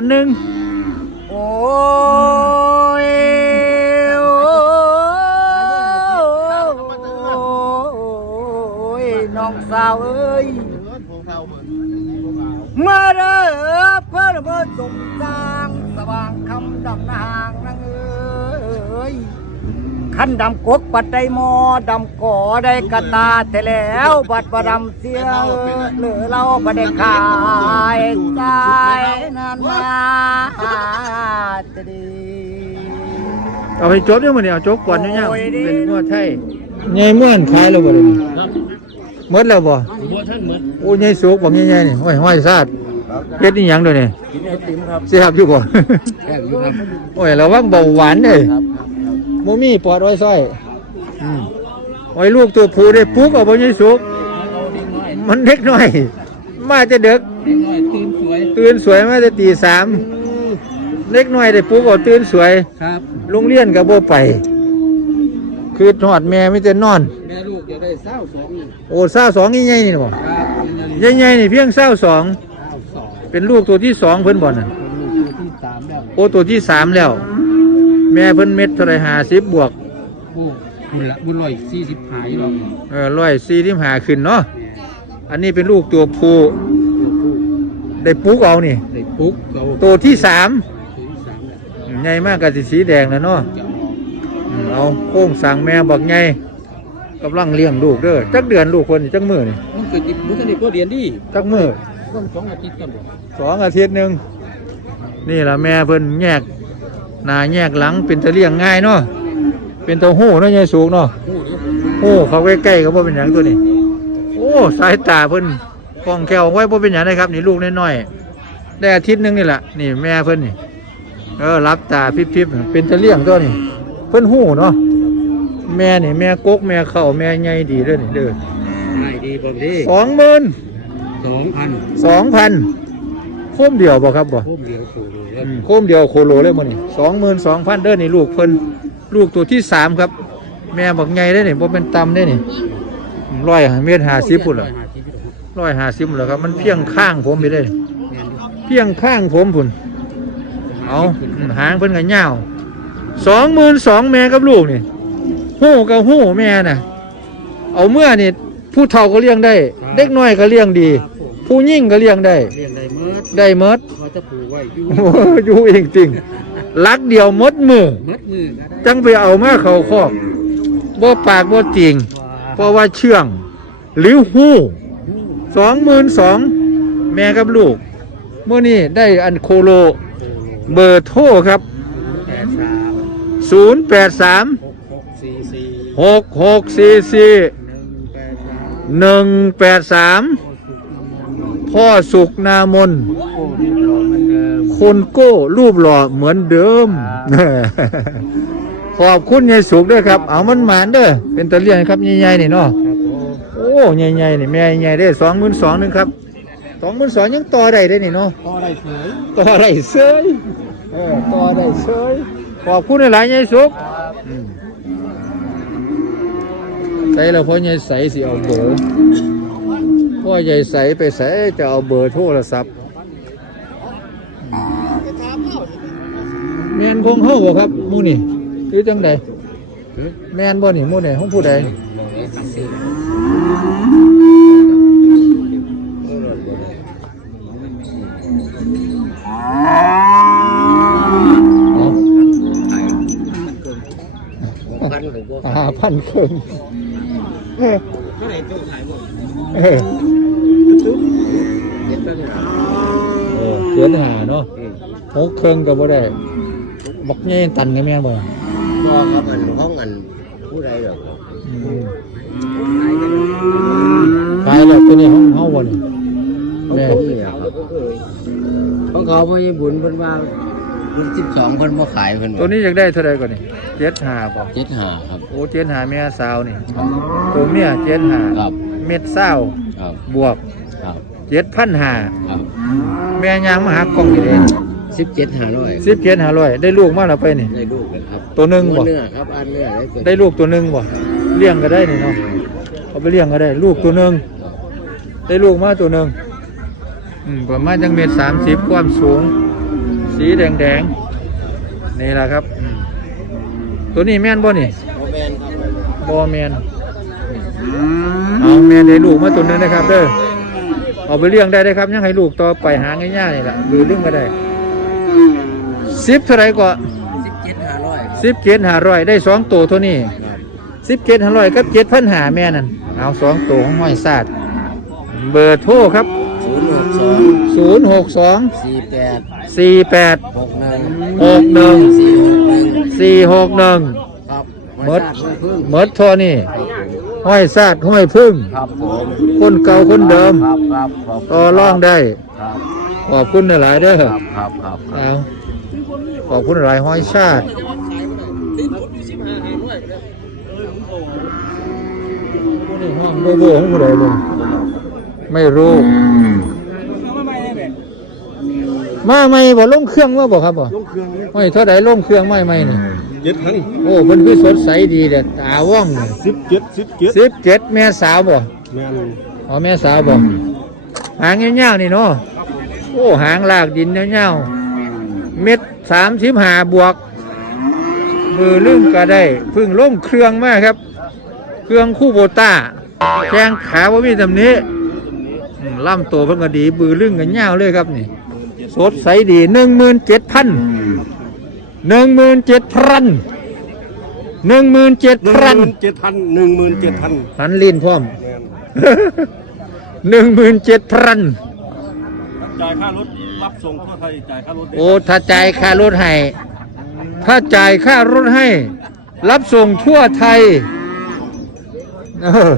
อันหนึ่งโอ้ยโอ้ยน้องสาวเอ้ยมาเด้อเพื่อนมาส่งสร้างสว่างคำดำนา ขันดำกกปัดได้หมอดำก่อได้กระตาแต่แล้วบัดประดำเสียเหลือเราประได้ขายใจนานมาจะดีเอาไปจบเนี่ยมันเนี่ยเอาจบก่อนเนี่ยโอ้ยดิเป็นงวดไทยใหญ่ม่วนขายแล้วบ่เลยหมดแล้วบ่บัวท่านเหมือนโอ้ยใหญ่สุกบ่ใหญ่ๆนี่ห้อยห้อยซาดเฮ็ดนี่หยังด้วยนี่กินไอติมครับสิครับอยู่บ่แค่อยู่ครับโอ้ยระวังเบาหวานเด้บ่ มีปอดไว้ซ้อยอืมโอ้ยลูกตัวผู้ได้ปลุกเอาบ่ใหญ่สุกเอาเด็กน้อยมันเล็กน้อย มาแต่เด็กเด็กน้อยตื่นสวยตื่นสวยมาแต่ตีสามเล็กน้อยได้ปลุกเอาตื่นสวยครับโรงเรียนก็บ่ไป คือทอดแม่ไม่แต่นอน แม่ลูกจะได้เศร้าสองนี่โอ้เศร้าสองใหญ่ๆนี่บ่ครับใหญ่ๆนี่เพียงเศร้าสองเศร้าสองเป็นลูกตัวที่สองเพิ่นบ่น่ะเป็นลูกตัวที่สามแล้วโอ้ตัวที่สามแล้ว แม่เพิ่นเม็ดเท่าไหร่ห้าสิบบวก โอ้บุญละบุญร้อยสี่สิบหายหรอกเออร้อยสี่ที่หาขึ้นเนาะ อันนี้เป็นลูกตัวผู้ตัวผู้ได้ปลุกเอานี่ ได้ปุ๊กเขาตัวที่สามตัวที่สามแล้วอืมใหญ่มากกับสีแดงแล้วเนาะจะออกอืมเอาโค้งสั่งแม่บอกไงกำลังเลี้ยงลูกเด้อ จักเดือนลูกคนนี่จักมือนี่ มันเกิดจิบมันก็ได้ก็เรียนดีจักมือ ต้องสองอาทิตย์กันบ่สองอาทิตย์หนึ่งนี่ละแม่เพิ่นแยก หน้าแยกหลังเป็นตะเลี้ยงง่ายเนาะเป็นตัวหู้เนาะยายสูงเนาะโอ้เดี๋ยวโอ้เขาใกล้ๆก็บ่เป็นหยังตัวนี้ โอ้สายตาเพิ่นคล่องแคล่วไว้บ่เป็นหยังนะครับ นี่ลูกน้อยๆได้อาทิตย์หนึงนี่แหละนี่แม่เพิ่นนี่เออรับตาพริบๆเป็นตะเลี้ยงตัวนี้เพิ่นหู้เนาะแม่นี่แม่กกแม่เข้าแม่ใหญ่ดีเด้อนี่เด้อง่ายดีบ่ดีสองหมื่นสองพันสองพันโคมเดียวบ่ครับบ่พุ่มเดียวสูงเลยอืมโคมเดียวโคโลเลยมื้อนี้สองหมื่นสองพันเด้อนี่ลูกเพิ่นลูกตัวที่สามครับ แม่บอกใหญ่ได้อนี่บ่เป็นต่ำได้อนี่ร้อยเมตรห้าสิบพุ่นละห้าสิบร้อยห้าสิบพุ่นละครับ มันเพียงข้างผมไปได้อแม่นอยู่เพียงข้างผมพุ่นเอาอืมหางเพิ่นก็ยาวสองหมื่นสองแม่กับลูกนี่หู้กับหู้แม่น่ะ เอาเมื่อนี่ผู้เฒ่าก็เลี้ยงได้ เด็กน้อยก็เลี้ยงดี ครับ ผมผู้ยิ่งก็เลี้ยงได้เรียนได้เมื่อได้เมดเขาจะปลูกไว้อยู่โอ้อยู่เองจริงลักเดียวหมดมือมัดมือก็ได้จังไปเอามาเขาคอกบ่ปากบ่จริง เพราะว่าเชื่อง หรือหู้สองหมื่นสองแม่กับลูก เมื่อนี้ได้อันโคโลเบอร์โทรครับ แปดสาม083 หกหกสี่สี่6644 หนึ่งแปดสาม183 พ่อสุกนามนโอ้นี่รอเหมือนเดิมคนโก้รูปหล่อเหมือนเดิม ขอบคุณยายสุกด้วยครับ เอามันหมานเด้อ เป็นตะเลียงครับใหญ่ๆนี่เนาะครับผมโอ้ใหญ่ๆนี่แม่ใหญ่ได้สองหมื่นสองนึงครับสองหมื่นสองยังต่อได้ได้นี่เนาะก็ได้เฉยต่อได้เสยเออ ต่อได้เสยขอบคุณหลายๆยายสุกอืมใส่แล้วพ่อใหญ่ใสสิเอาเบอร์ พ่อใหญ่ใสไปใสจะเอาเบอร์โทรศัพท์แมนคงเฮาบ่ครับหมู่นี่หรือจังใดแมนบ่นี่หมู่นี่ของผู้ใดอ๋อพันหรือบ่ห้าพันครึ่งเออก็ ไหนตู้ขายบ่เออเจ็ดต้นหาเออเขียนหาเนาะหกเครื่องก็บ่ได้บักใหญ่ตันก็แม่นบ่บ่ครับอันห้องอันผู้ใดหรอกอืมขายแล้วตัวนี้ของเฮาบ่นี่ของผมนี่ครับของเขาไม่บุญเพิ่นว่า รุ่นสิบสองเพิ่นบ่ขายเพิ่นตัวนี้อยากได้เท่าใดก่อนนี่เจ็ดห้าบ่เจ็ดหาครับ โอ้เจ็ดห้าแม่สาวนี่ตัวเมียเจ็ดห้าครับเม็ดเศร้าครับบวกครับเจ็ดพันห้าครับแม่ยางมาหากล่องนี่เด้สิบเจ็ดหาร้อยสิบเจ็ดห้าร้อยได้ลูกมาแล้วไปนี่ได้ลูกเลยครับตัวหนึ่งบ่เนื้อครับอันเนื้อได้เกิดได้ลูกตัวหนึ่งบ่เลี้ยงก็ได้นี่เนาะเอาไปเลี้ยงก็ได้ ลูกตัวหนึ่งได้ลูกมาตัวหนึ่งอืมประมาณจังเมตรสามสิบความสูง สีแดงแดงๆนี่แหละครับอืมตัวนี้แม่นบ่นี่โมเมนครับบ่แม่นเอาแม่นได้ลูกมาตัวหนึงนะครับเด้อเอาไปเลี้ยงได้ได้ครับยังให้ลูกต่อไปหาง่ายๆนี่แหละหรือเรื่องก็ได้สิบเท่าไหรก็สิบเจ็ดห้าร้อยสิบเจ็ดห้าร้อยได้สองตัวเท่านี้สิบเจ็ดห้าร้อยกับเจ็ดพันหาแม่นั่นเอาสองตัวของห้อยซาดเบอร์โทรครับศูนย์หกสองศูนย์หกสองสี่ แปดสี่แปดหกหนึ่งหกหนึ่งสี่หกหนึ่งสี่หกหนึ่งครับหมดพึ่งเมดทรนี่ห้อยซาดห้อยพึ่งครับผมคนเก่าคนเดิมครับครับขอบต่อรองได้ครับขอบคุณหลายเด้อครับครับครับเอาขอบคุณหลายห้อยชาติห้องโบโบของผู้ใดบ่ไม่รู้ มาใหม่บ่ลงเครื่องว่าบ่ครับบ่ลงเครื่องเลยไม่เท่าใดลงเครื่องใหม่ใหม่นี่เจ็ดพันโอ้เพิ่นคือสดใสดีเด้อตาว่องสิบเจ็ดสิบเจ็ดสิบเจ็ดแม่สาวบ่แม่นอ๋อแม่สาวบ่หางเงี้ยวๆนี่เนาะโอ้หางลากดินเงี้ยวๆเม็ดสามสิบห้าบวก มือลึ่งก็ได้เพึ่งลงเครื่องมากครับ เครื่องคู่โบต้าแข้งขาว่ามีตำหนี้อืมล่ำตัวเพิ่งก็ดีบือลึ่งกันเงาวเลยครับนี่ สดใสดีหนึ่งหมื่นเจ็ดพันหนึ่งหมื่นเจ็ดพันหนึ่งหมื่นเจ็ดหนึ่งพันหมื่นเจ็ดพันหนึ่งหมื่นเจ็ดพันหันลิ้นพร้อมแม่นหนึ่งหมื่นเจ็ดพันจ่ายค่ารถรับส่งทั่วไทยจ่ายค่ารถโอ้ถ้าจ่ายค่ารถให้ถ้าจ่ายค่ารถให้ รับส่งทั่วไทยเออ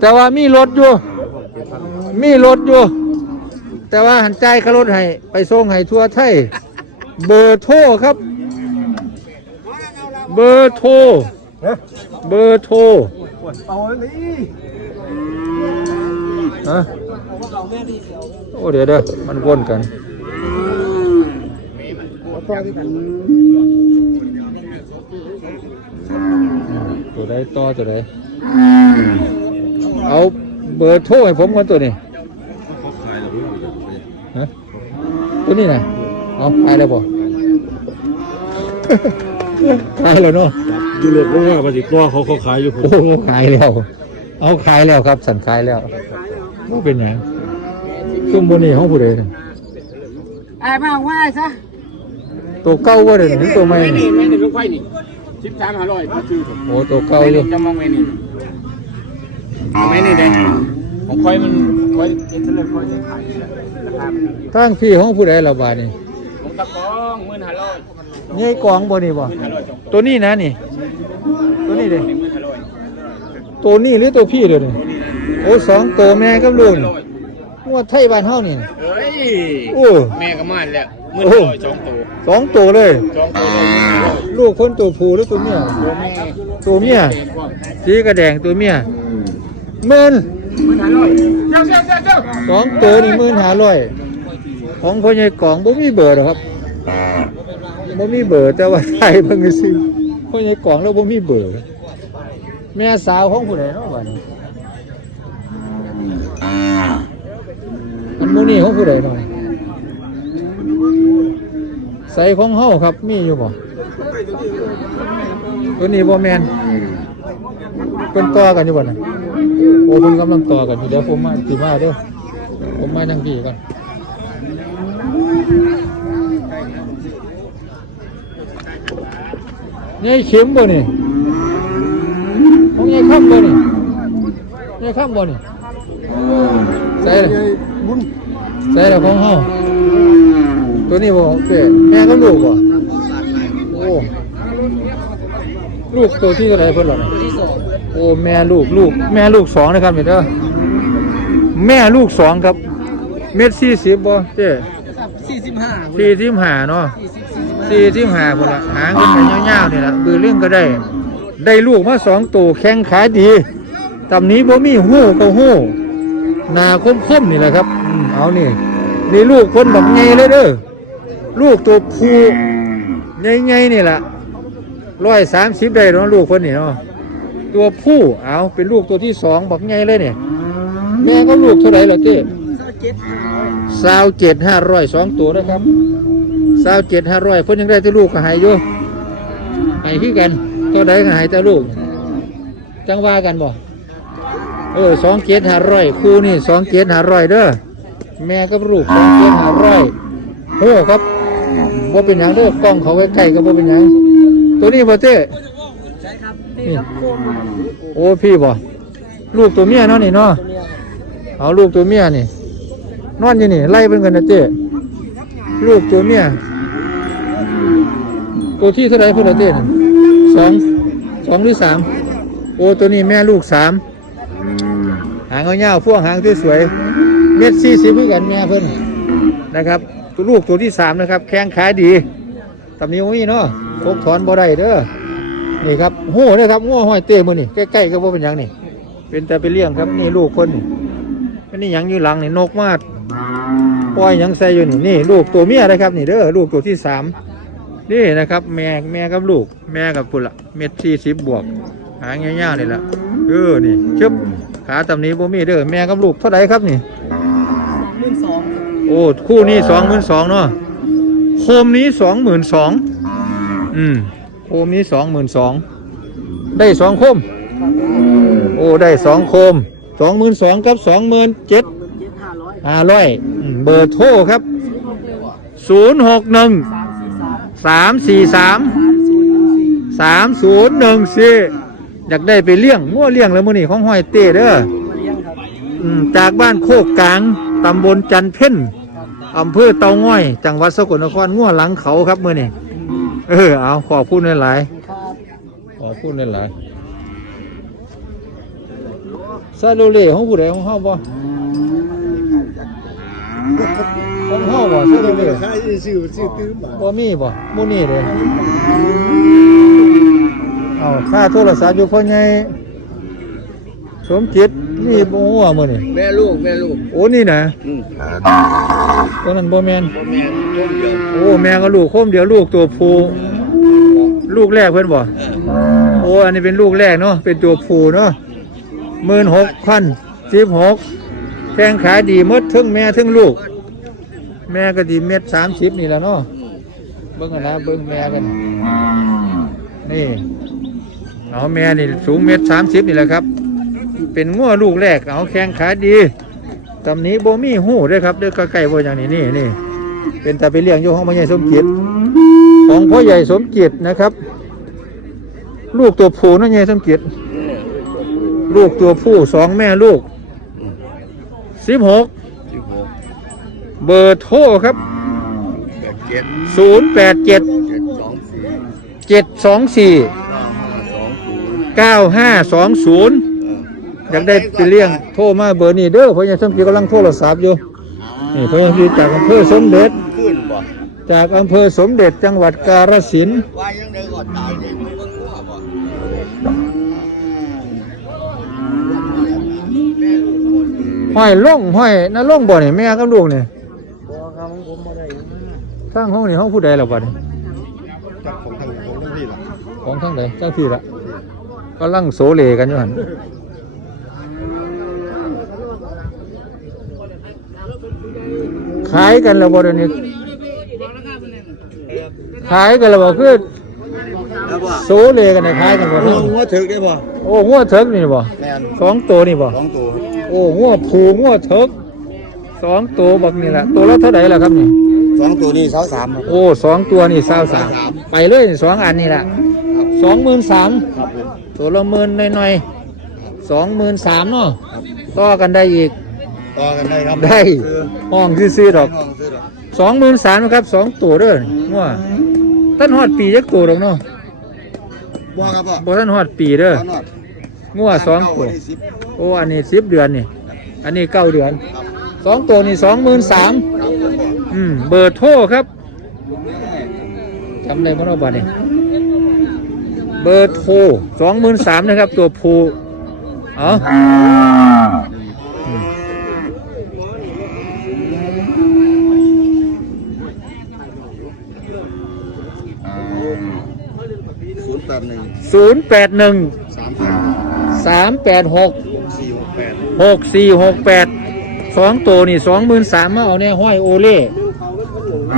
แต่ว่ามีรถอยู่ มีรถอยู่ แต่ว่าหันใจ่ายค่ารถให้ไปส่งให้ทั่วไทย เบอร์โทรครับ เบอร์โทรเบอร์โทรเอาเลยฮะโอ้เดี๋ยวเด้อมันวนกันตัวใดต่อตัวใดเอาเบอร์โทรให้ผมก่อนตัวนี้ ฮะตัวนี้นะเอาขายแล้วบ่ขายแล้วเนาะยูโรปว่าปฏิกรเขาเขาขายอยู่ผมโอ้ขายแล้ว เอาขายแล้วครับ สั่นขายแล้วบ่เป็นหยังซุ่มบนนี้ห้องผู้ใดน่ะไอ้มาว่าซะตัวเก่าบ่เด้อนี่ตัวใหม่ไม่นี่นี่ไม่นี่ลูกไข่นี่สิบสามห้าร้อยชื่อผมโอ้ตัวเก่าอยู่จะมองไม่นี่ไม่นี่เด้ ของค่อยมันค่อยเอ็นเทอร์เน็ตค่อยจะขายราคามันอยู่ทางพี่ห้องผู้ใดละบาดนี่ของตะกองหมื่นห้าร้อยใหญ่กองบ่นี่บ่หมื่นห้าร้อยสองตัวนี้นะนี่ ตัวนี้เด้หมื่นห้าร้อยตัวนี้หรือตัวพี่เด้อนี่โอ้สองตัวแม่กับลูกนี่งวดไทยบ้านเฮานี่ เฮ้ยโอ้แม่ก็มาแล้วหมื่นห้าร้อยสองตัวสองตัวเลยสองตัวเลยหมื่นห้าร้อยลูกคนตัวผู้หรือตัวเมียตัวแม่ตัวเมียเองกว่าสีกระแดงตัวเมียหมื่น หมื่นห้าร้อยเจ้าเจ้าเจ้าเจ้าสองตัวนี่หมื่นหาร้อยของพ่อใหญ่กล่องบ่มีเบอร์หรอกครับบ่มีเบอร์แต่ว่าไทยเพิ่งซื้อพ่อใหญ่กล่องแล้วบ่มีเบอร์แม่สาวของผู้ใดเนาะบัดนี้อันโมนี่ของผู้ใดเนาะใส่ของเฮาครับมีอยู่บ่ ตัวนี้บ่แม่นเพิ่นต่อกันอยู่บ่น่ะโอ้เพิ่นกำลังต่อกันอยู่เดี๋ยวผมมาสิมาเด้อผมมาทางพี่ก่อนยายเข็มบ่นี่ของยายค่ำบ่นี่ยายค่ำบ่นี่ใส่เลยบุญใส่แล้วของเฮาตัวนี้บ่เป้แม่ก็ลูกบ่โอ้ ลูกตัวที่เท่าไหร่เพิ่นหรอเนี่ยโอ้แม่ลูกลูก แม่ลูกสองนะครับนี่เด้อแม่ลูกสองครับ เม็ดสี่สิบบ่เจ้สี่สิบห้าสี่สิบห้าเนาะสี่สิบห้าคนละหางกันไปยาวๆนี่ละบือเรื่องก็ได้ ได้ลูกมาสองตัวแข้งขาดีตำนี้บ่มีหูก็หูหนาคมๆนี่แหละครับอืมเอานี่นี่ลูกคนแบบไงเลยเด้อลูกตัวผู้ใหญ่ๆนี่แหละ ร้อยสามสิบได้เนาะลูกคนนี่เนาะตัวผู้เอาเป็นลูกตัวที่สองบักไงเลยเนี่ยแม่ก็ลูกเท่าไหร่ละเจ้เเจ็ดห้าร้อยสาวเจ็ดห้าร้อยสองตัวนะครับสาวเจ็ดห้าร้อยเพิ่นยังได้แต่ลูกก็ใหายอยู่ใหายคือกันตัวใดก็ใหายแต่ลูก จังว่ากันบ่เออสองเจ็ดห้าร้อยคู่นี่สองเจ็ดห้าร้อยเด้อแม่กับลูกสองเจ็ดห้าร้อยโอ้ครับว่าเป็นหยังเด้อกล้องเขาไว้ใกล้ก็บ่เป็นหยัง ตัวนี้บ่เจ้ใช่ครับนี่ครับโคมโอ้พี่บ่ลูกตัวเมียเนาะนี่เนาะตัวเนี้ยครับเอาลูกตัวเมียนี่นอนอยู่นี่ไล่เป็นกันนะเจ้ลูกตัวเมียตัวที่เท่าไหรเพื่อนละเจ้น่ะสองสองหรือสามโอ้ตัวนี้แม่ลูกสามหางเงาๆพ่วงหางสวยๆเม็ดสี่สิบเหมือนกันแม่เพิ่นนะครับตัวลูกตัวที่สามนะครับ แข้งขาดีตำนี้โอ้ยเนาะ ทกถอนบ่ได้เด้อนี่ครับโห่นะครับง้อห้อยเต้มือนี่ใกล้ๆก็บ่เป็นหยังนี่ เป็นแต่ไปเลี้ยงครับนี่ลูกคนนี่อันนี้หยังอยู่หลังนี่นกมากปล่อยหยังใส่อยู่นี่นี่ ลูกตัวเมียนะครับ นี่เด้อลูกตัวที่สามนี่นะครับ แม่แม่กับลูก แม่กับพุ่นละเม็ดสี่สิบบวก หางเงี้ยวๆนี่แหละเออนี่ชึบขาตำนี้บ่มีเด้อแม่กับลูกเท่าไหร่ครับนี่หมื่นสองโอ้คู่นี้สองหมื่นสองเนาะโคมนี้สองหมื่นสอง อืมโคมนี้สองหมื่นสองได้สองโคม โอ้ได้สองโคมสองหมื่นสองกับสองหมื่นเจ็ดห้าร้อยเบอร์โทรครับศูนย์หกหนึ่งสามสี่สามสามศูนย์หนึ่งสี่อยากได้ไปเลี้ยงง้วเลี้ยงแล้วมื้อนี้ของห้อยเต้เด้อมาจากบ้านโคกกลางตำบลจันเพ่นอำเภอเตาง่อย จังหวัดสกลนครง่วหลังเขาครับมื่อนี้ เออเอาขอพูดหลายครับๆขอพูดหลายๆซาโลเล่ของผู้ใดของเฮาบ่ของเฮาบ่ซาโลเล่ใช่ชื่อชื่อตื้มบ่มีบ่หมู่นี่เลยเอาค่าโทรศัพท์อยู่พ่อใหญ่สมจิต นี่บ่ฮู้ว่ามื้อนี้แม่ลูกแม่ลูกโอ้นี่นะอืมตัวนั้นบ่แม่นพ่อแม่ต้มเดียวโอ้แม่กับลูกโคมเดียวลูกตัวผู้ลูกแรกเพื่อนบ่โอ้อันนี้เป็นลูกแรกเนาะเป็นตัวผู้เนาะหมื่นหกพันสิบหกแข้งขาดีหมดทั้งแม่ทั้งลูก แม่ก็ดีเม็ดสามสิบนี่แหละเนาะเบิ้งกันนะเบิ้งแม่กันนี่เอาแม่นี่สูงเม็ดสามสิบนี่แหละครับ เป็นง้อลูกแรกเอาแข้งขาดีตำนี้โบมี่หูด้วยครับเด้อใกล้ๆบ่บอย่างนี้นี่นี่เป็นตาไปเลี้ยงอยู่ห้องพ่อใหญ่สมจิตของพ่อใหญ่สมจิตนะครับ ลูกตัวผู้นั่นใหญ่สมจิตลูกตัวผู้สองแม่ลูกสิบหกเบอร์โทรครับแปดเจ็ดศูนย์แปดเจ็ดเจ็ดสองสี่เก้าห้าสองศูนย์ องศูนย์อยากได้ไปเลี้ยงโทรมาเบอร์นี้เด้อพ่อใหญ่สมจิตกำลังโทรศัพท์อยู่นี่พ่อใหญ่สมจิตจากอำเภอสมเด็จ ขึ้นบ่จากอำเภอสมเด็จจังหวัดกาฬสินธุ์ว่ายังไงก็ตายเลยมึงเบิ่งว่าบ่ห้อยล่องห้อยน่าล่องบ่เนี่ยแม่กับลูกเนี่ยบัวครับผมบ่ได้ทางห้องนี่ห้องผู้ใดล่ะบัดนี้จับของทางของทางพี่ล่ะของทางใดเจ้าที่ละก็ลังโสเลกันอยู่หัน ขายกันแล้วบ่เดี๋ยวนี้ขายกันแล้วบ่คือแล้วบ่โสเลกันได้ขายกันบ่หัวหัวถึกได้บ่โอ้หัวเถิกนี่บ่แม่นสองตัวนี่บ่สองตัวโอ้หัวผูหัวเถิกสองตัวบักนี่แหละตัวละเท่าไหร่ล่ะครับนี่สองตัวนี้เสาสามครับ โอ้สองตัวนี่สาวสามไปเลยสองอันนี่แหละสองหมื่นสามครับผมตัวละหมื่นหน่อยๆสองหมื่นสามเนาะครับต่อกันได้อีก ต่อกันได้ครับได้คือห้องซื้อๆดอกห้องซื้อดอกสองหมื่นสามครับสองตัวเด้องัวท่านฮอดปีจักตัวดอกเนาะบ่ครับพ่อบ่ท่านฮอดปีเด้อตอนนอดงัวสองตัวเก้าวันที่สิบโอ้อันนี้สิบเดือนนี่ อันนี้เก้าเดือนสองตัวนี่สองหมื่นสามครับผมพ่ออืมเบอร์โทรครับจำได้บ่เนาะบัดนี้เบอร์โทรสองหมื่นสามนะครับ ตัวผู้เอาอืม ศูนย์แปดหนึ่ง ศูนย์แปดหนึ่งสามแปดสามแปดหกสี่หกแปดหกสี่หกแปดสองตัวนี่สองหมื่นสามมาเอาเนี่ยห้อยโอเล่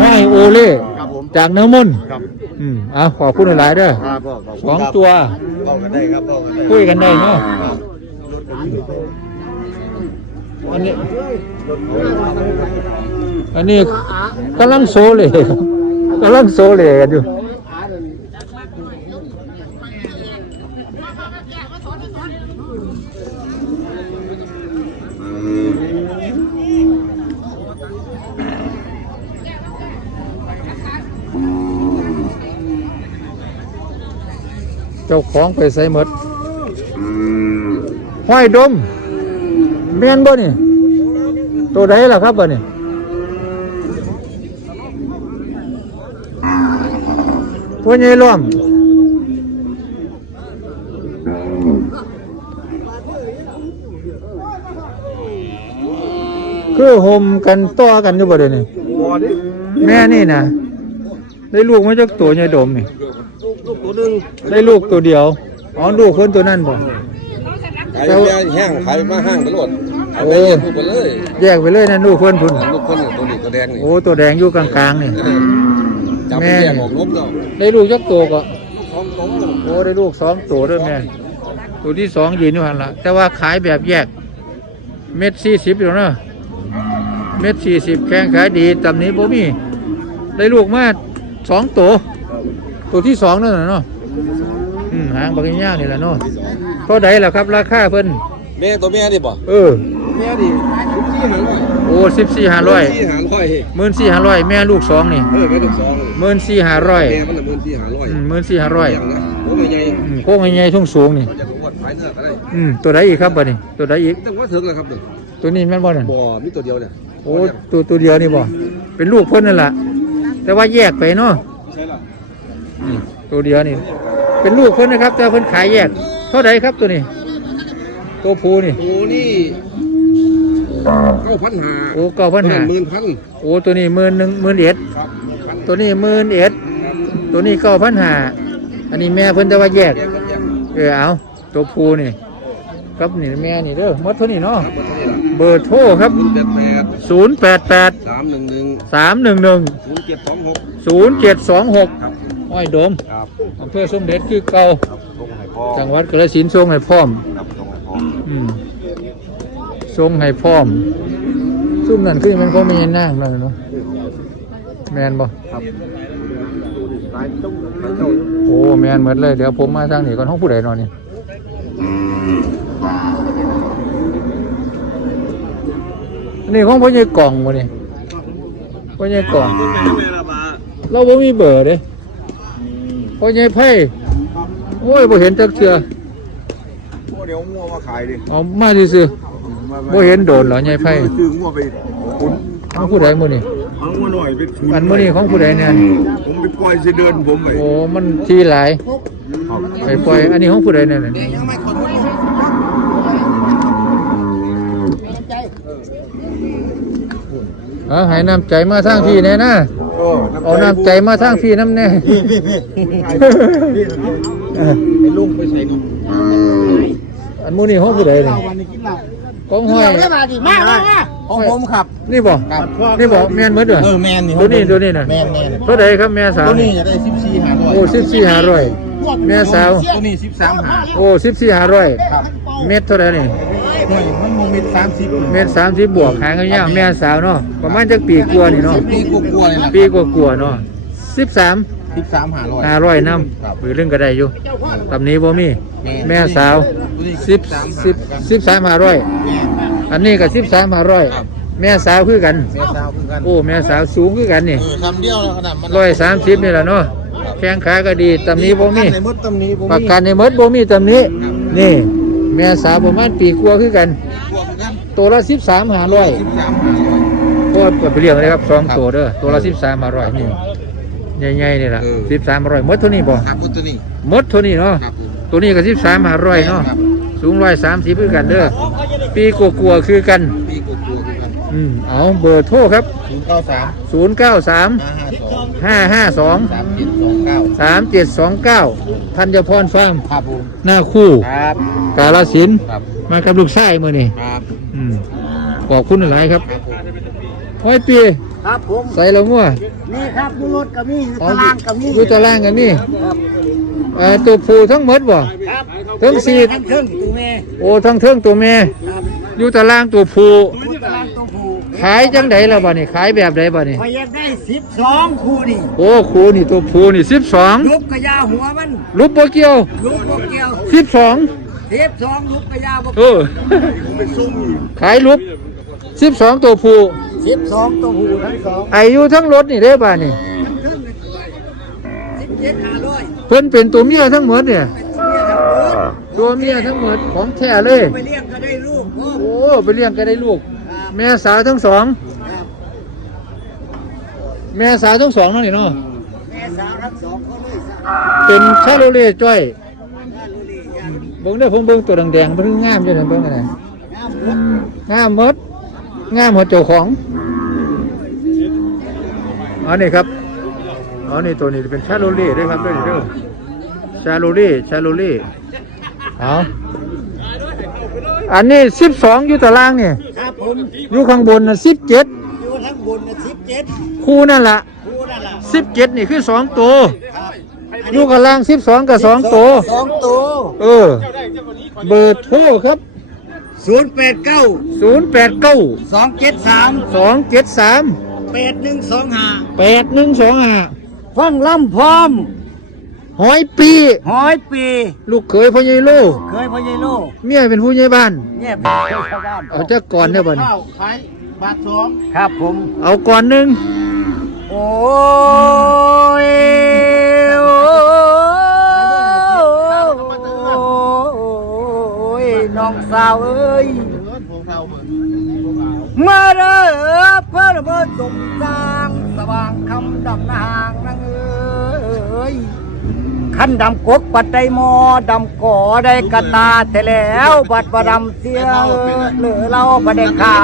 ห้อยโอเล่ครับผมจากเนื้อมุ่นครับอืมเอาขอบคุณหลายๆเด้อครับพ่อขอบสคุณองครับตัวเข้ากันได้ครับเข้ากันได้คุยกันได้เนาะครับรถกันอยู่อันนี้ อันนี้กำลังโซเลกำลังโซเลกันอยู่ เจ้าของไปใส่หมดห้อยดมแม่นบ่นี่ ตัวใดล่ะครับบ่นี่ตัวใหญ่ร่วมคือห่มกันต่อกันอยู่บ่เดี๋ยวนี้บ่ดิแม่นี่นะ ได้ลูกมาจากตัวใหญ่ดมนี่ลูกตัวหนึงได้ลูกตัวเดียวอ๋อลูกคนตัวนั้นบ่ ขายแม่แห้งขายมาห้างตลอดเอาไปโอ้เลี้ยงลูกไปเลยแยกไปเลยนะลูกเพิ่นพุ่นลูกคนนี่ตัวนี้ตัวแดงนี่โอ้ตัวแดงอยู่กลางๆนี่เออจับไปแยกออกลบแล้วได้ลูกจักตัวก็ ท้องโตโอ้ได้ลูกสองตัวด้วยแม่ตัวที่สองยืนอยู่หันละแต่ว่าขายแบบแยก เม็ดสี่สิบอยู่เนาะเม็ดสี่สิบแข้งขายดีตำนี้บ่มี ได้ลูกมา สองตัว ตัวที่สองนั่นน่ะเนาะอืมหางบักย่างนี่แหละเนาะเท่าใดล่ะครับ ราคาเพิ่นแม่ตัวแม่ดิบ่เออแม่ดิที่หางร้อยโอ้สิบสี่ห้าร้อยที่หางร้อยหมื่นสี่ห้าร้อยแม่ลูกสองนี่เออแม่ตัวสองหมื่นสี่ห้าร้อยแม่มันละหมื่นที่หางร้อยหมื่นสี่ห้าร้อยเลี้ยงนะโอ้ไม่ใหญ่โค้งใหญ่ๆช่วงสูงนี่มันจะรู้ว่าขายเนื้อก็ได้อืมตัวใดอีกครับบัดนี้ตัวใดอีกตั้งว่าถึงแล้วครับเนี่ยตัวนี้แม่นบ่นั่นบ่มีตัวเดียวเนี่ยโอ้ตัวตัวเดียวนี่บ่เป็นลูกเพิ่นนั่นล่ะ แต่ว่าแยกไปเนาะใช่แล้วนี่ตัวเดียวนี่ เป็นลูกเพิ่นนะครับ แต่เพิ่นขายแยก เท่าไหร่ครับตัวนี้ ตัวผู้นี่ โอ้นี่เก้าพันหาโอ้เก้าพันหาหมื่นพันโอ้ตัวนี้หมื่นหนึ่งหมื่นเอ็ดครับพันตัวนี้หมื่นเอ็ดตัวนี้เก้าพันหาอันนี้แม่เพิ่นแต่ว่าแยกแยกกันแยกเออเอาตัวผู้นี่ ครับนี่แม่นี่เด้อหมดเท่านี้เนาะครับหมดเท่านี้ละเบอร์โทรครับ ศูนย์แปดแปด0 8 8 สามหนึ่งหนึ่ง3 1 1 ศูนย์เจ็ดสองหก0 7 2 6ครับห้อยโดมครับอำเภอสมเด็จคือเก่าครับลงให้พ่อจังหวัดกระสินธุ์ทรงให้พร้อม ครับลงให้พ่ออืมทรงให้พร้อม ซุ่มนั่นคือมันก็มีนั่งแล้วเนาะแมนบ่ครับหลายต้องหลายเจ้าโอ้แมนหมดเลยเดี๋ยวผมมาทางนี้ก่อนห้องผู้ใดนอนนี่ อันนี่ของพ่อใหญ่กล่องบ่นี่พ่อใหญ่กล่องเราบ่มีเบอร์เด้พ่อใหญ่ไพ่โอ้ยบ่เห็นจักเทื่อพวกเดี๋ยวงัวมาขายดิเอามาซื่อๆบ่เห็นโดนเหรอใหญ่ไพ่ซื้องัวไปขุนของผู้ใดมื้อนี้เอางัวหน่อยไปทุนอันมื้อนี้ของผู้ใดเนี่ยผมไปปล่อยสิเดือนผมไปโอ้มันทีหลายไปปล่อยอันนี้ของผู้ใดเนี่ยน่ะ เออให้น้ำใจมาทางพี่แน่นะเออเอาน้ำใจมาทางพี่น้ำแน่ พี่พี่พี่ไอ้ลุงไปใส่ดูอันมื้อนี้ของผู้ใดเนี่ยของห้อยมาดิมามามาของผมครับนี่บ่นี่บ่แม่นหมดเด้อเออแมนนี่ตัวนี้ตัวนี้น่ะแมนแมนเท่าใดครับแม่สาวตัวนี้จะได้สิบสี่หาร้อยโอ้สิบสี่ห้าร้อยแม่สาวตัวนี้สิบสามหาโอ้สิบสี่ห้าร้อย เม็ดเท่าไหรนี่หน่วยมันโมเมนต์สามสิบเม็ดสามสิบบวกหางกันยาวแม่สาวเนาะประมาณจักปีกว่านี่เนาะปีกลัวๆเลยนะปีกว่าๆเนาะสิบสามสิบสามหาร้อยห้าร้อยน้ำหรือเรื่องก็ได้อยู่ตำนี้บ่มีแม่สาวสิบสิบสิบสามห้าร้อยอันนี้ก็สิบสามห้าร้อยแม่สาวคือกัน แม่สาวคือกันโอ้แม่สาวสูงคือกันนี่เออคำเดียวแล้วขนาดมันร้อยสามสิบนี่แหละเนาะแข้งขาก็ดีตำนี้บ่มีในมดตำนี้ผมประกันในมดบ่มีตำนี้นี่ แม่สาวประมาณปีกว่าคือกันพวกกันตัวละสิบสามหาร้อยสิบสามหาร้อยก็เปิดไปเรียงเลยครับสองตัวเด้อตัวละสิบสามหาร้อยนี่ใหญ่ๆนี่ล่ะสิบสามหาร้อยหมดเท่านี้บ่ครับตัวนี้หมดเท่านี้เนาะครับผมตัวนี้ก็สิบสามหาร้อยเนาะ สูงร้อยสามสิบคือกันเด้อปีกลัวาๆคือกันปีกลัวๆคื อกันอืมเอาเบอร์โทรครับ ศูนย์เก้าสามศูนย์เก้าสามห้าห้าสองห้าห้าสองสามเจ็ดสองเก้าสามเจ็ดสองเก้าธัญพรฟาร์มครับผมหน้าคู่ ครับกาลสินธุ์ครับมากับลูกชายมือนี่ครับอืมขอบคุณหลายครับห้อยปีครับผมใส่แล้วงัวนี่ครับอยู่รถกับมีอยู่ตารางกับมีอยู่ตารางกันนี่ครับเอ่อตัวผู้ทั้งหมดบ่ ครับทั้งสี่ ทั้งเครื่องตัวแม่โอ้ทั้งเทิงตัวแม่ครับอยู่ตารางตัวผู้อยู่ตารางตัวผู้ ขายจังไดล่ะบ่นี่ขายแบบใดบ่นี่พออยากได้สิบสองคู่นี่โอ้ครูนี่ตัวผู้นี่สิบสองลุกกระยาหัวมันรูปบ่เกี่ยวลุกโบเกียวสิบสองสิบสองลุกกระยาบเออขายรูปสิบสองตัวผู้สิบสองตัวผู้ทั้งสองอายุทั้งรถนี่ได้บ่นี่สิบเจ็ดห้าร้อยเพิ่นเป็นตัวเมียทั้งหมดเนี่ย เป็นตัวเมียทั้งเบิดตัวเมียทั้งหมดของแท้เลย ไปเลี้ยงก็ได้ลูกพ่อ โอ้ไปเลี้ยงก็ได้ลูกครับ แม่สาวทั้งสอง ครับแม่สาวทั้งสองนั่นนี่เนาะแม่สาวทั้งสองเขาเลยสาวเป็นชาโลเล่จ้อยน่ารู้ดีอย่างเบิ่งได้อผมเบิ่งตัวแดงๆมันคืองามจังได๋เบิ่งอะไรงามหมดงามหมดงามหมดเจ้าของอันนี้ครับอันนี้ตัวนี้เป็นชาโลเล่เด้อครับเด้อเด้อชาโลเล่ชาโลเล่เอา อันนี้12อยู่ตารางนี่ครับผมอยู่ข้างบนน่ะ17อยู่ทั้งบนนะสิบเจ็ดคู่นั่นล่ะคู่นั่นแหละ17นี่คือสองตัวครับอยู่ข้างล่าง12กับสองตัวสองตัวเออ เบอร์โทรครับศูนย์แปดเก้า089สองเจ็ดสาม273แปดหนึ่งสองห้า8125ฟังล่ำพร้อม หอยปี หอยปีลูกเขยพ่อใหญ่โลเคยพ่อใหญ่โลเมียเป็นผู้ใหญ่บ้าน เนี่ยเป็นเคยชาวบ้านเอาจักก่อนเด้อบัดนี้ขายบาทสองครับผม เอาก่อนหนึงโอ้ยโอ้ยน้องสาวเอ้ยมาเด้อเพื่อระเบิดสมสร้างสว่างคำดำนางนางเอ้ย ขันดำกกปัดได้มอดำก่อได้กระตาแต่แล้วบัดบดำเสียเหลือเราบัดได้ขา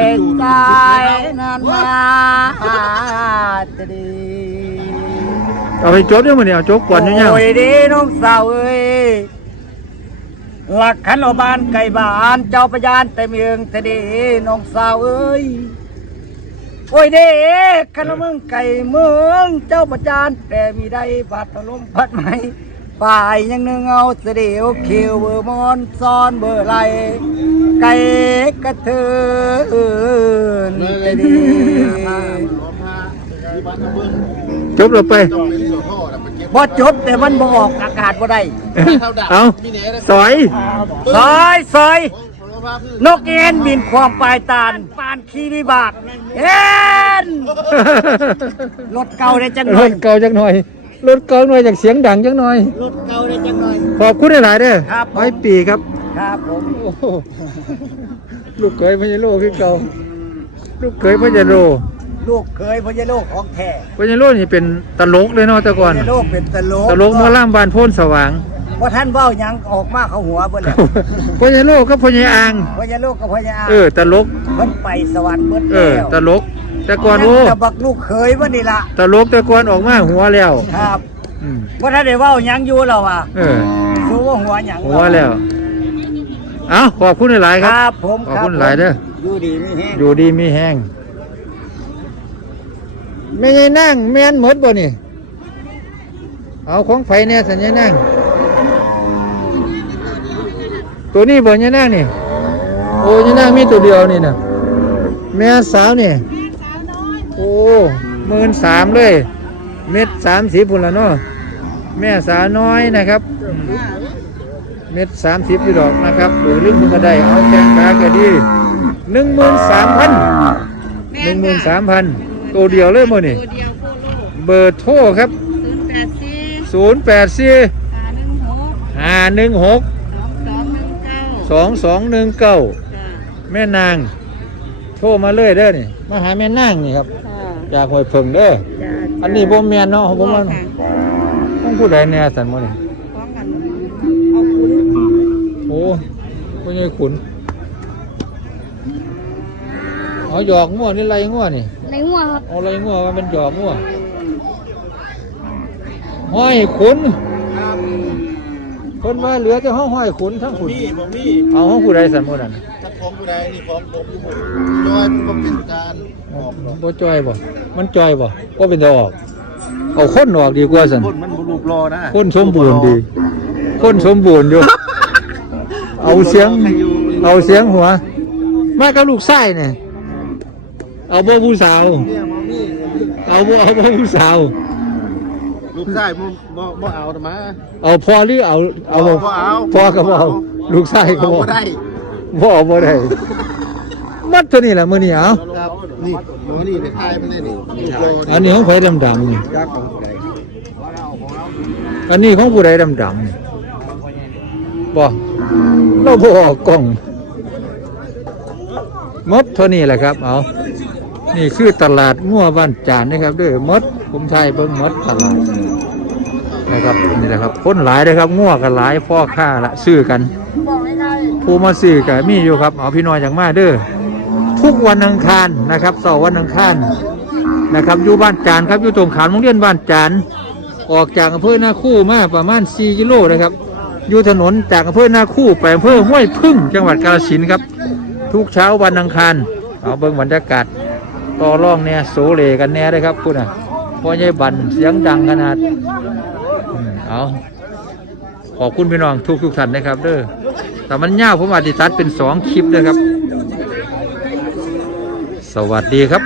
ยตายนานมาจะดีเอาไปจบด้อมื้อนี้เอาจบก่อนยาวโอ้ยดีน้องสาวเอ้ยหลักขันอบานไก่บานเจ้าพยานแต่เมืองเสดีน้องสาวเอ้ย โอ้ยเด้ขันเอาเมืองไก่เมืองเจ้าประจานแต่มีได้บาดถล่มพัดไหมฝ่ายยังนึงเอาเสดียวเขียวเบอร์มอนซ้อนเบอร์ไหลไก่กระเทือนเสดีๆจบแล้วไปบ่จบแต่มันบ่ออกอากาศบ่ได้เอาสอยซอยซอย นกเอ็นบินความปลายตาลปานขี้วิบากเอ็นรถเก่าได้จังหรน่อยถเก่าจักหน่อยรถเก่าหน่อยจากเสียงดังจักหน่อย รถเก่าได้จังหน่อย ขอบคุณหลายๆเด้อครับผมหอยปีครับ ครับผมโอ้โหลูกเขยพญาโลคือเก่า ลูกเขยพญาโลลูกเคยพญาโลกของแท้พญาโลนี่เป็นตลกเลยเนาะแต่ก่อนพญาโลกเป็นตลกตลกหมอล่ามบานโพนสว่าง ว่าท่านเว้าหยังออกมาเขาหัวเบิ่แล้วพญาโลก็พญาอ่าง พญาโลกกับพญาอาเออตลก เพิ่นไปสวรรค์เบิดเอแล้อวตลก แต่ก่อนโอ้แต่บักลูกเคยว่านี่ล่ะตลกแต่ก่อนออกมาหัวแล้วครับอืมว่าท่านได้เว้าหยังอยู่แล้วอะเออ รู้ว่าหัวหยังหัวแล้ว เอ้าขอบคุณหลายๆคครับรับผมขอบคุณหลายเด้อ อยู่ดีมีแฮงอยู่ดีมีแห้งไม่ใช่นั่งแม่นหมดบ่นี่ เอาของไฟเนี่ยสัญญานั่ง ตัวนี้บ่เนี่ยนั่งนี่ โอ้ยนั่งมีตัวเดียวนี่นะแม่สาวนี่โอ้หมื่นสามเลย เม็ดสามสิบพุ่นละเนาะแม่สาวน้อยนะครับอืมเม็ดสามสิบอยู่ดอกนะครับดูลืมมันก็ได้เอาแข้งขาก็ดีหนึ่งหมื่นสามพันหนึ่งหมื่นสามพันตัวเดียวเลยมั้นี่ ตัวเดียวโคโลเบอร์โทรครับศูนย์แปดสี่ศูนย์แปดสี่ห้าหนึ่งหกห้าหนึ่งหก สองสองหนึ่งเก้าสองสองหนึ่งเก้าจ้ะแม่นาง โทรมาเลยเด้อนี่มาหาแม่นางนี่ครับค่ะจากหวยเพิ่งเด้อจ้ะอันนี้บ่แม่นเนาะผมว่าค่ะต้องผู้ใดแน่สันบ่นี่พร้อมกันเอาคุณโอ้ผู้ใหญ่ขุนเอาหยอกงัวนี่ไรงัวนี่ในหัวครับเอาไรงัวมันเป็นหยอกงัวห้อยขุน เพิ่นว่าเหลือแต่ห้องห้อยขุนทั้งขุนนี่ผมนี่เอาห้องผู้ใดสันหมดนั่นถ้าของผู้ใดนี่ของผมอยู่หมดโดยผมเป็นการออกหรอกบ่จ้อยบ่ มันจ้อยบ่บ่เป็นตาออก เอาคนออกดีกว่าสันคนมันบุรูปรอนะคนสมบูรณ์ดี คนสมบูรณ์อยู่ เอาเสียง เอาเสียงหัว มากับลูกชายเนี่ยเอาบ่ผู้สาวเนี่ยมองนี่เอาบ่เอาบ่ผู้สาว ลูกชายบ่บ่บ่เอาทำไมเอาพอหรือเอาเอาบ่บ่เอาพอก็บ่เอาลูกชายก็บ่เอาได้บ่เอาบ่ได้มัดตัวนี้แหละมื้อนี้เอาครับนี่หมอนี่ในท้ายมันได้นี่ลูกรออันนี้ของไผดำๆนี่ยากของผู้ใดอันนี้ของผู้ใดดำๆนี่บ่เราบ่ออกกล้องหมดเท่านี้แหละครับ เอานี่คือตลาดงัวบ้านจานนะครับเด้อหมด ผมใช้เบิ่งมดตลาดนะครับนี่แหละครับคนหลายนะครับงัวกันหลายพ่อค้าละซื้อกันผู้มาซื้อก็มีอยู่ครับเอาพี่น้อยอย่างมาเด้อทุกวันอังคารนะครับเสาร์วันอังคารนะครับอยู่บ้านจานครับอยู่ตรงขามโรงเรียนบ้านจานออกจากอำเภอนาคู่มาประมาณ 4 กิโลนะครับอยู่ถนนจากอำเภอนาคู่ไปอำเภอห้วยพึ่งจังหวัดกาฬสินธุ์ครับ ทุกเช้าวันอังคารเอาเบิ่งบรรยากาศต่อร่องเนี่ยโสเลกันแน่เลยครับคุณอะ พ่อใหญ่บันเสียงดังขนาดเอาขอบคุณพี่น้องทุกทุกท่านนะครับเด้อแต่มันยาวผมอาจจะตัดเป็นสองคลิปเลยครับ สวัสดีครับ